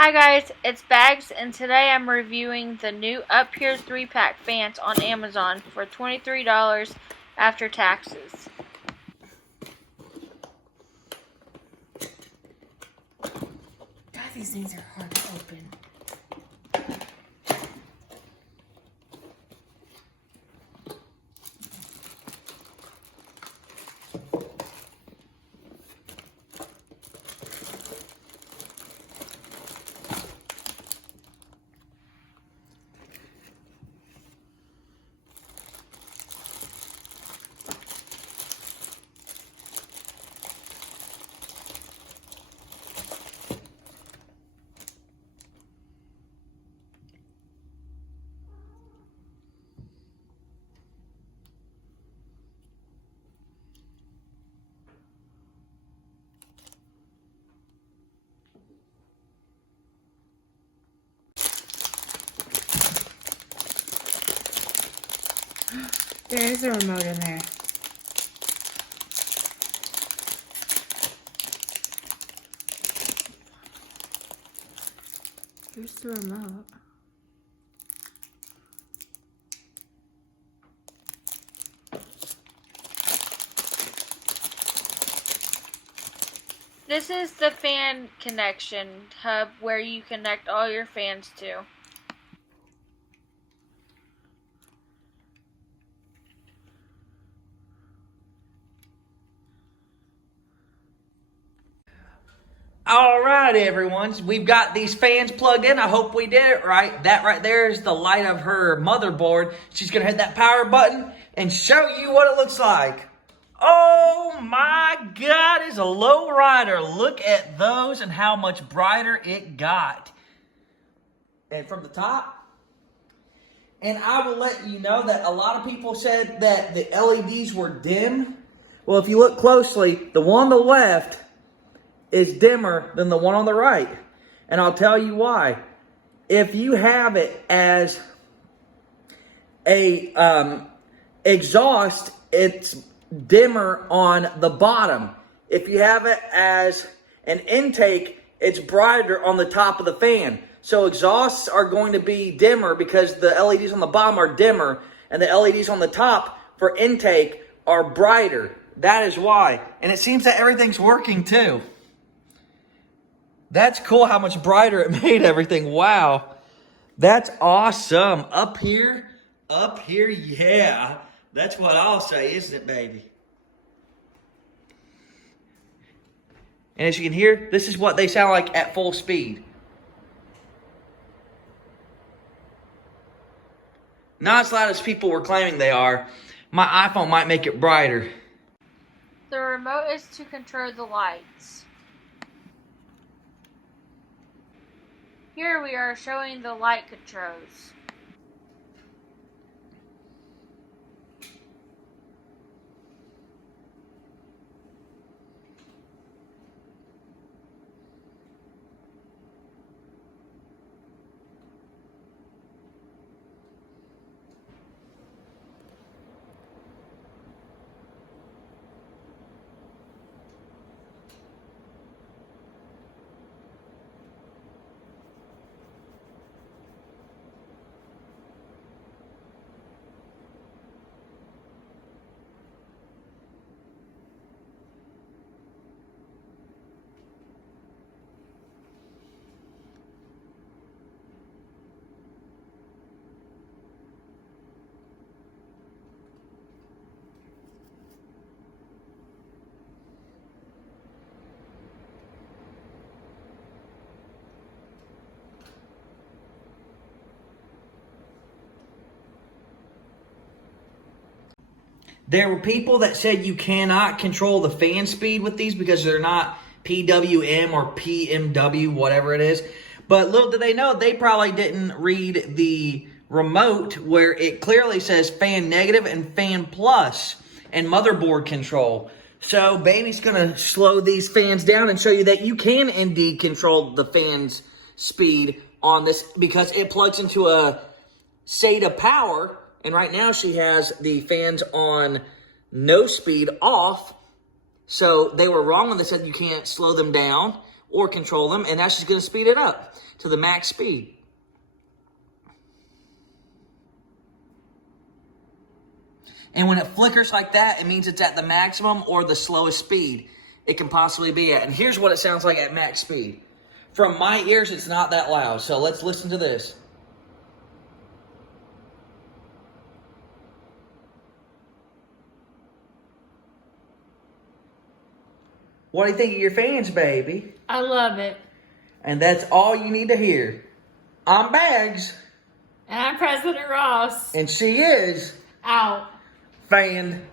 Hi guys, it's Bagz, and today I'm reviewing the new upHere 3-pack fans on Amazon for $23 after taxes. God, these things are hard to open. There is a remote in there. Here's the remote. This is the fan connection hub where you connect all your fans to. All right, everyone. We've got these fans plugged in. I hope we did it right. That right there is the light of her motherboard. She's going to hit that power button and show you what it looks like. Oh my God, it's a low rider. Look at those and how much brighter it got. And from the top. And I will let you know that a lot of people said that the LEDs were dim. Well, if you look closely, the one on the left is dimmer than the one on the right. And I'll tell you why. If you have it as a exhaust, it's dimmer on the bottom. If you have it as an intake, it's brighter on the top of the fan. So exhausts are going to be dimmer because the LEDs on the bottom are dimmer and the LEDs on the top for intake are brighter. That is why. And it seems that everything's working too. That's cool how much brighter it made everything. Wow. That's awesome. upHere, yeah. That's what I'll say, isn't it, baby? And as you can hear, this is what they sound like at full speed. Not as loud as people were claiming they are. My iPhone might make it brighter. The remote is to control the lights. Here we are showing the light controls. There were people that said you cannot control the fan speed with these because they're not PWM or PMW, whatever it is. But little do they know, they probably didn't read the remote where it clearly says fan negative and fan plus and motherboard control. So baby's going to slow these fans down and show you that you can indeed control the fan's speed on this because it plugs into a SATA power. And right now she has the fans on no speed off. So they were wrong when they said you can't slow them down. or control them, and that's just going to speed it up to the max speed. And when it flickers like that, it means it's at the maximum or the slowest speed it can possibly be at. And here's what it sounds like at max speed. From my ears, it's not that loud, so let's listen to this. What do you think of your fans, baby? I love it. And that's all you need to hear. I'm Bagz. And I'm President Ross. And she is Out. Fan